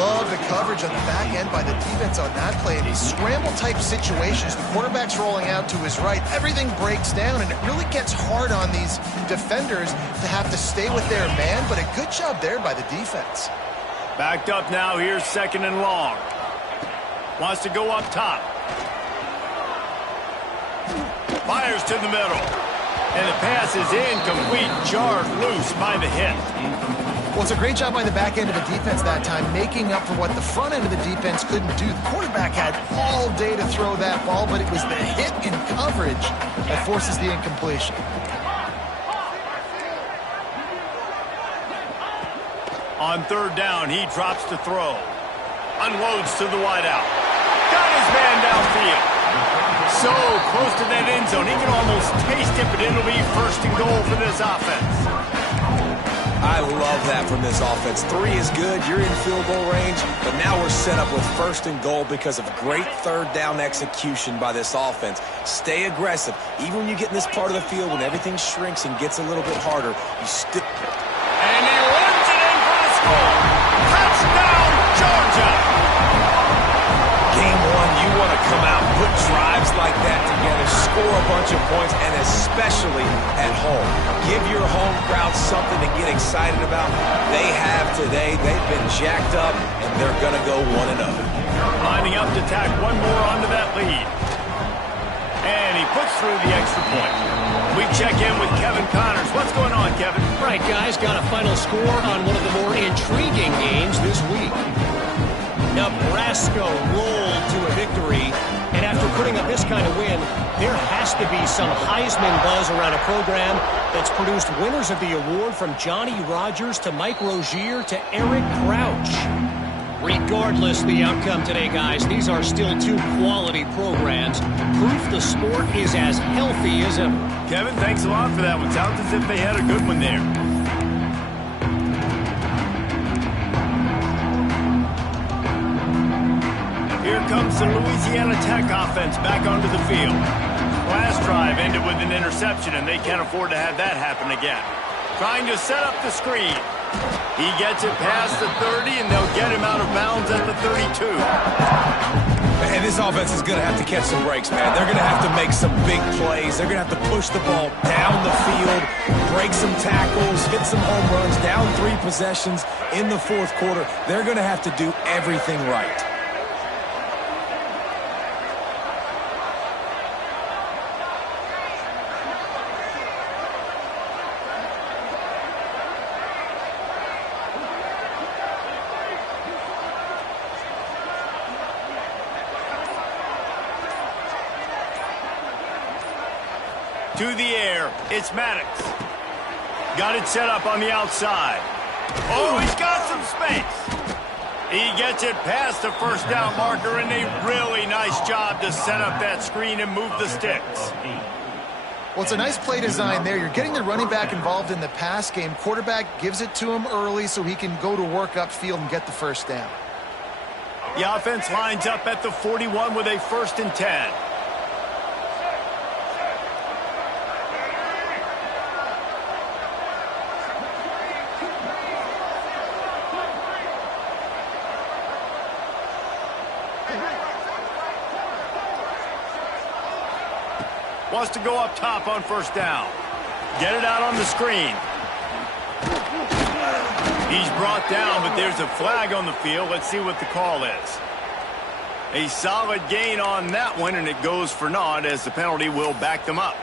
Love the coverage on the back end by the defense on that play. In these scramble-type situations, the quarterback's rolling out to his right. Everything breaks down, and it really gets hard on these defenders to have to stay with their man, but a good job there by the defense. Backed up now. Here's 2nd and long. Wants to go up top. Fires to the middle. And the pass is incomplete, jarred loose by the hit. Well, it's a great job by the back end of the defense that time, making up for what the front end of the defense couldn't do. The quarterback had all day to throw that ball, but it was the hit in coverage that forces the incompletion. On 3rd down, he drops to throw. Unloads to the wideout. Got his man downfield. So close to that end zone. He can almost taste it, but it'll be 1st and goal for this offense. I love that from this offense. 3 is good. You're in field goal range, but now we're set up with 1st and goal because of great 3rd down execution by this offense. Stay aggressive. Even when you get in this part of the field, when everything shrinks and gets a little bit harder, you still... And he runs it in for the score. Touchdown, Georgia! Game 1, you want to come out, put drives like that together, score a bunch of points, and especially at home. Give your home crowd something to get excited about. They have today. They've been jacked up, and they're going to go 1-0. Lining up to tack one more onto that lead. And he puts through the extra point. We check in with Kevin Connors. What's going on, Kevin? Right, guys, got a final score on one of the more intriguing games this week. Nebraska rolled to a victory, and after putting up this kind of win, there has to be some Heisman buzz around a program that's produced winners of the award from Johnny Rodgers to Mike Rozier to Eric Crouch. Regardless the outcome today, guys, these are still 2 quality programs. Proof the sport is as healthy as ever. Kevin, thanks a lot for that one. Sounds as if they had a good one there. Here comes the Louisiana Tech offense back onto the field. Last drive ended with an interception, and they can't afford to have that happen again. Trying to set up the screen. He gets it past the 30, and they'll get him out of bounds at the 32. And this offense is going to have to catch some breaks, man. They're going to have to make some big plays. They're going to have to push the ball down the field, break some tackles, hit some home runs, down 3 possessions in the fourth quarter. They're going to have to do everything right. To the air, it's Maddox. Got it set up on the outside. Oh, he's got some space. He gets it past the first down marker, and a really nice job to set up that screen and move the sticks. Well, it's a nice play design there. You're getting the running back involved in the pass game. Quarterback gives it to him early so he can go to work upfield and get the first down. The offense lines up at the 41 with a 1st and 10. Wants to go up top on 1st down. Get it out on the screen. He's brought down, but there's a flag on the field. Let's see what the call is. A solid gain on that one, and it goes for naught as the penalty will back them up.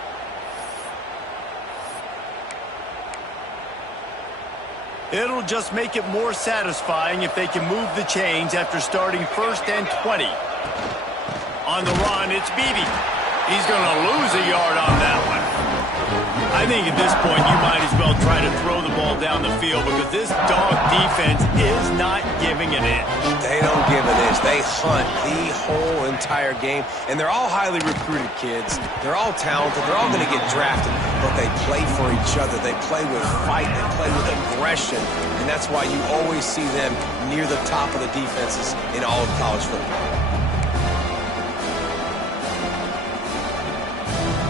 It'll just make it more satisfying if they can move the chains after starting 1st and 20. On the run, it's Beebe. He's going to lose a yard on that one. I think at this point you might as well try to throw the ball down the field because this dog defense is not giving an inch. They don't give an inch. They hunt the whole entire game. And they're all highly recruited kids. They're all talented. They're all going to get drafted. But they play for each other. They play with fight. They play with aggression. And that's why you always see them near the top of the defenses in all of college football.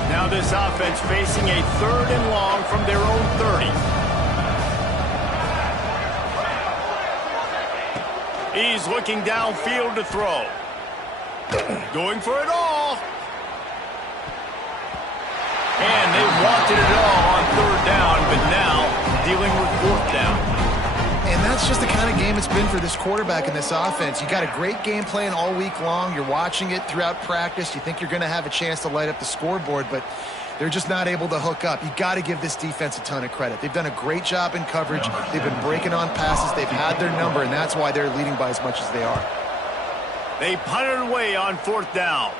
Now this offense facing a 3rd and long from their own 30. He's looking downfield to throw. Going for it all. And they wanted it all on 3rd down, but now dealing with 4th down. And that's just the kind of game it's been for this quarterback in this offense. You got a great game plan all week long. You're watching it throughout practice. You think you're going to have a chance to light up the scoreboard, but they're just not able to hook up. You got to give this defense a ton of credit. They've done a great job in coverage. They've been breaking on passes. They've had their number, and that's why they're leading by as much as they are. They punted away on 4th down.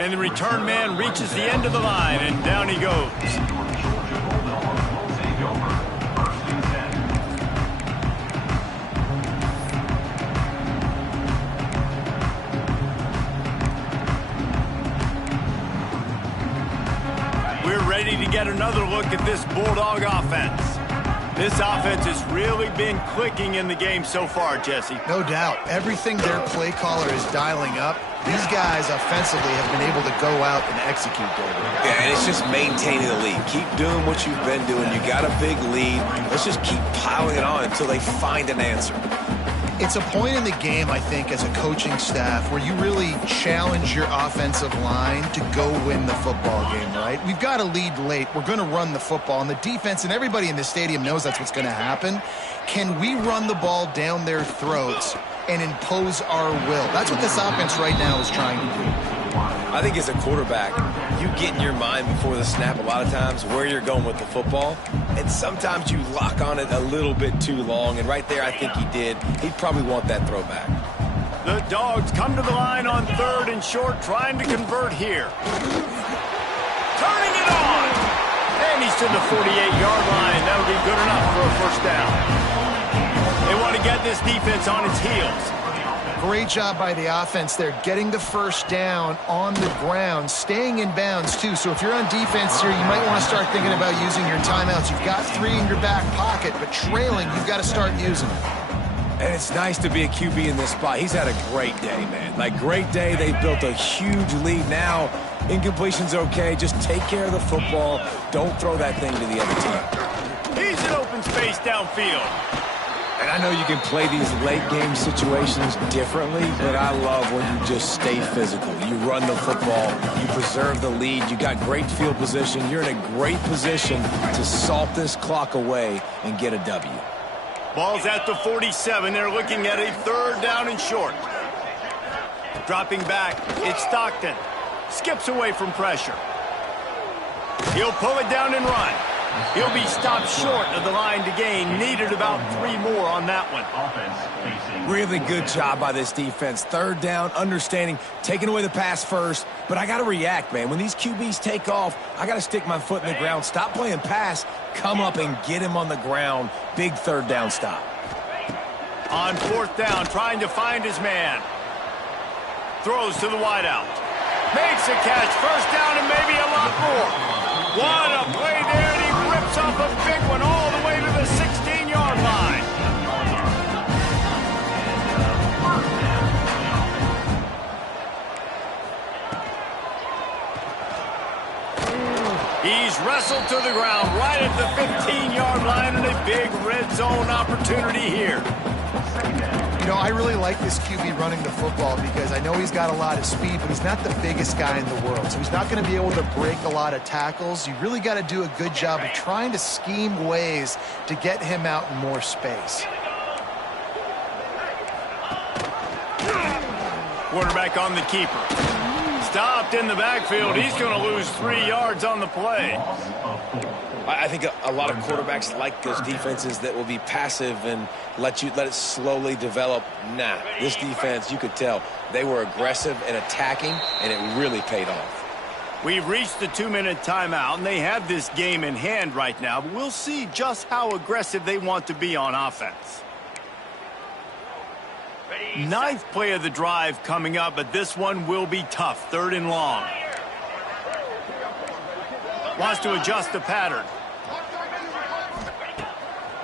And the return man reaches the end of the line, and down he goes. Ready to get another look at this Bulldog offense. This offense has really been clicking in the game so far, Jesse. No doubt. Everything their play caller is dialing up, these guys offensively have been able to go out and execute, David. Yeah, and it's just maintaining the lead. Keep doing what you've been doing. You got a big lead. Let's just keep piling it on until they find an answer. It's a point in the game, I think, as a coaching staff where you really challenge your offensive line to go win the football game, right? We've got a lead late. We're going to run the football, and the defense and everybody in the stadium knows that's what's going to happen. Can we run the ball down their throats and impose our will? That's what this offense right now is trying to do. I think as a quarterback, you get in your mind before the snap a lot of times where you're going with the football, and sometimes you lock on it a little bit too long, and right there I think he did. He'd probably want that throwback. The Dogs come to the line on 3rd and short, trying to convert here. Turning it on! And he's to the 48-yard line. That'll be good enough for a 1st down. They want to get this defense on its heels. Great job by the offense there, getting the 1st down on the ground, staying in bounds, too. So if you're on defense here, you might want to start thinking about using your timeouts. You've got 3 in your back pocket, but trailing, you've got to start using them. And it's nice to be a QB in this spot. He's had a great day, man. Like, great day. They've built a huge lead. Now, incompletion's okay. Just take care of the football. Don't throw that thing to the other team. He's in open space downfield. And I know you can play these late-game situations differently, but I love when you just stay physical. You run the football. You preserve the lead. You got great field position. You're in a great position to salt this clock away and get a W. Ball's at the 47. They're looking at a 3rd down and short. Dropping back, it's Stockton. Skips away from pressure. He'll pull it down and run. He'll be stopped short of the line to gain. Needed about 3 more on that one. Really good job by this defense. 3rd down, understanding, taking away the pass first. But I got to react, man. When these QBs take off, I got to stick my foot in the ground. Stop playing pass. Come up and get him on the ground. Big 3rd down stop. On 4th down, trying to find his man. Throws to the wideout. Makes a catch. 1st down and maybe a lot more. What a play there, and he rips off a big one all the way to the 16-yard line. He's wrestled to the ground right at the 15-yard line, and a big red zone opportunity here. You know, I really like this QB running the football because I know he's got a lot of speed, but he's not the biggest guy in the world. So he's not going to be able to break a lot of tackles. You really got to do a good job of trying to scheme ways to get him out in more space. Quarterback on the keeper. Stopped in the backfield. He's going to lose 3 yards on the play. I think a lot of quarterbacks like those defenses that will be passive and let it slowly develop. Nah, this defense, you could tell, they were aggressive and attacking, and it really paid off. We've reached the 2-minute timeout, and they have this game in hand right now, but we'll see just how aggressive they want to be on offense. 9th play of the drive coming up, but this one will be tough. 3rd and long. Wants to adjust the pattern.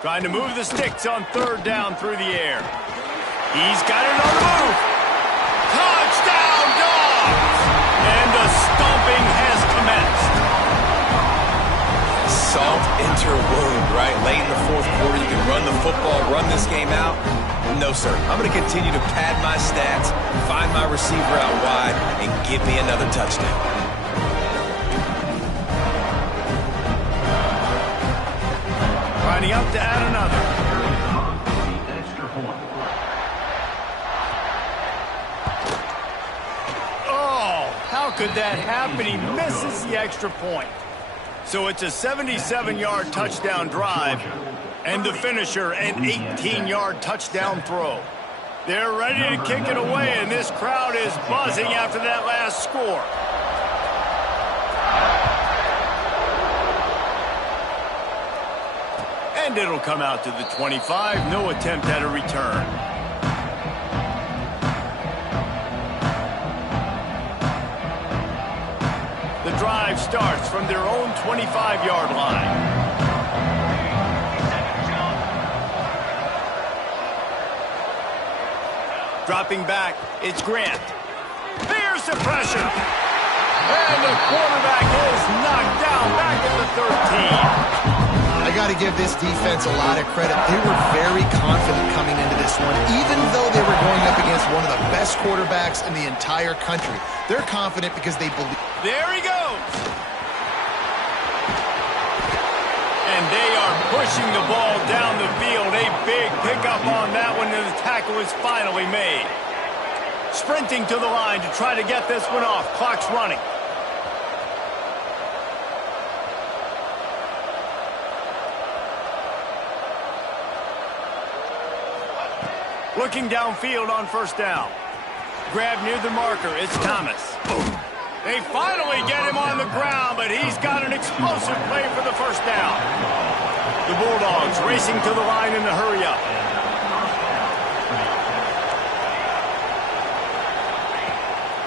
Trying to move the sticks on 3rd down through the air. He's got it on the move. Touchdown, Dogs! And the stomping has commenced. Salt into wound, right? Late in the 4th quarter, you can run the football, run this game out. No, sir. I'm going to continue to pad my stats, find my receiver out wide, and give me another touchdown. Lining up to add another. Oh, how could that happen? He misses the extra point. So it's a 77-yard touchdown drive, and the finisher, an 18-yard touchdown throw. They're ready to kick it away, and this crowd is buzzing after that last score. And it'll come out to the 25. No attempt at a return. The drive starts from their own 25-yard line. Dropping back, it's Grant. There's the pressure. And the quarterback is knocked down back at the 13. I got to give this defense a lot of credit. They were very confident coming into this one, even though they were going up against one of the best quarterbacks in the entire country. They're confident because they believe. There he goes. And they are pushing the ball down the field. A big pickup on that one, and the tackle is finally made. Sprinting to the line to try to get this one off. Clock's running. Looking downfield on 1st down. Grab near the marker. It's Thomas. They finally get him on the ground, but he's got an explosive play for the 1st down. The Bulldogs racing to the line in the hurry-up.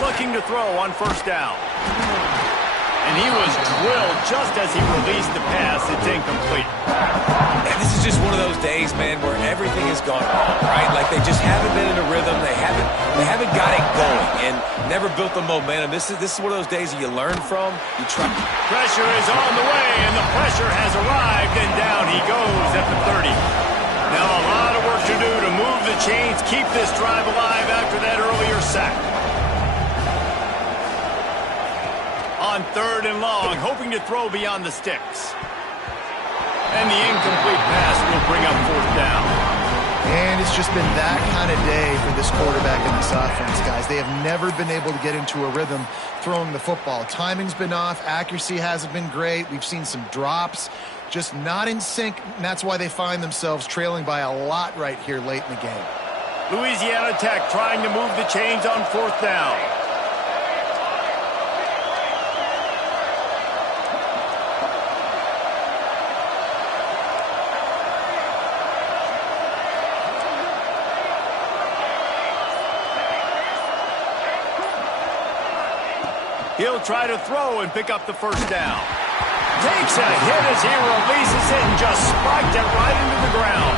Looking to throw on 1st down. And he was drilled just as he released the pass. It's incomplete. And This is just one of those days, man, where everything has gone wrong, right? Like they just haven't been in a rhythm. They haven't got it going and never built the momentum. This is one of those days that you learn from. You try. Pressure is on the way, and the pressure has arrived, and down he goes at the 30. Now a lot of work to do to move the chains, keep this drive alive after that earlier sack. On 3rd and long, hoping to throw beyond the sticks. And the incomplete pass will bring up 4th down. And it's just been that kind of day for this quarterback and this offense, guys. They have never been able to get into a rhythm throwing the football. Timing's been off. Accuracy hasn't been great. We've seen some drops. Just not in sync, and that's why they find themselves trailing by a lot right here late in the game. Louisiana Tech trying to move the chains on 4th down. He'll try to throw and pick up the 1st down. Takes a hit as he releases it and just spiked it right into the ground.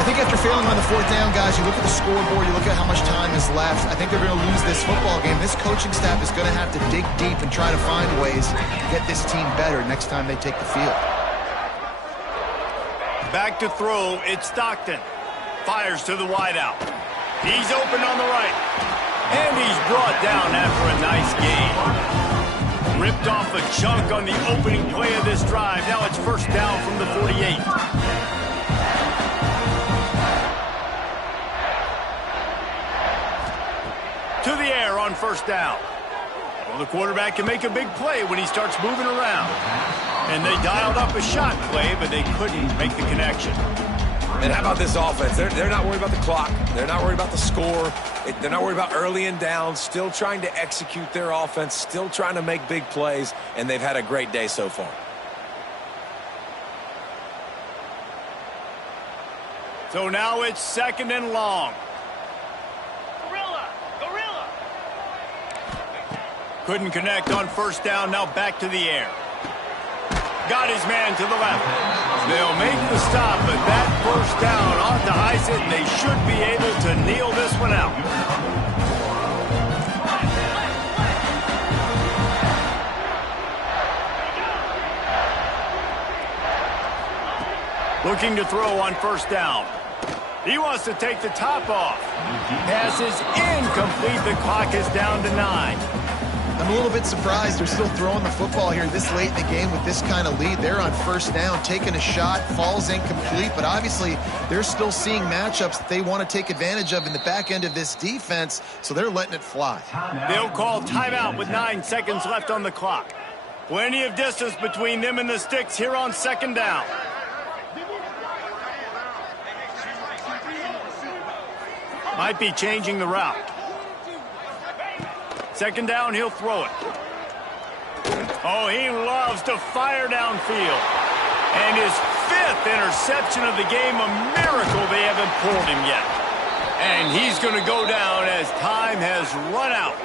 I think after failing on the 4th down, guys, you look at the scoreboard, you look at how much time is left. I think they're going to lose this football game. This coaching staff is going to have to dig deep and try to find ways to get this team better next time they take the field. Back to throw, it's Stockton. Fires to the wideout. He's open on the right. And he's brought down after a nice gain. Ripped off a chunk on the opening play of this drive. Now it's 1st down from the 48. To the air on 1st down. Well, the quarterback can make a big play when he starts moving around. And they dialed up a shot play, but they couldn't make the connection. And how about this offense? They're not worried about the clock. They're not worried about the score. They're not worried about early and down. Still trying to execute their offense. Still trying to make big plays. And they've had a great day so far. So now it's 2nd and long. Gorilla! Couldn't connect on 1st down. Now back to the air. Got his man to the left. They'll make the stop, but that 1st down ought to ice it, and they should be able to kneel this one out. Looking to throw on 1st down. He wants to take the top off. Pass is incomplete. The clock is down to 9. I'm a little bit surprised they're still throwing the football here this late in the game with this kind of lead. They're on 1st down, taking a shot, falls incomplete, but obviously they're still seeing matchups that they want to take advantage of in the back end of this defense, so they're letting it fly. They'll call timeout with 9 seconds left on the clock. Plenty of distance between them and the sticks here on 2nd down. Might be changing the route. 2nd down, he'll throw it. Oh, he loves to fire downfield. And his 5th interception of the game, a miracle they haven't pulled him yet. And he's going to go down as time has run out.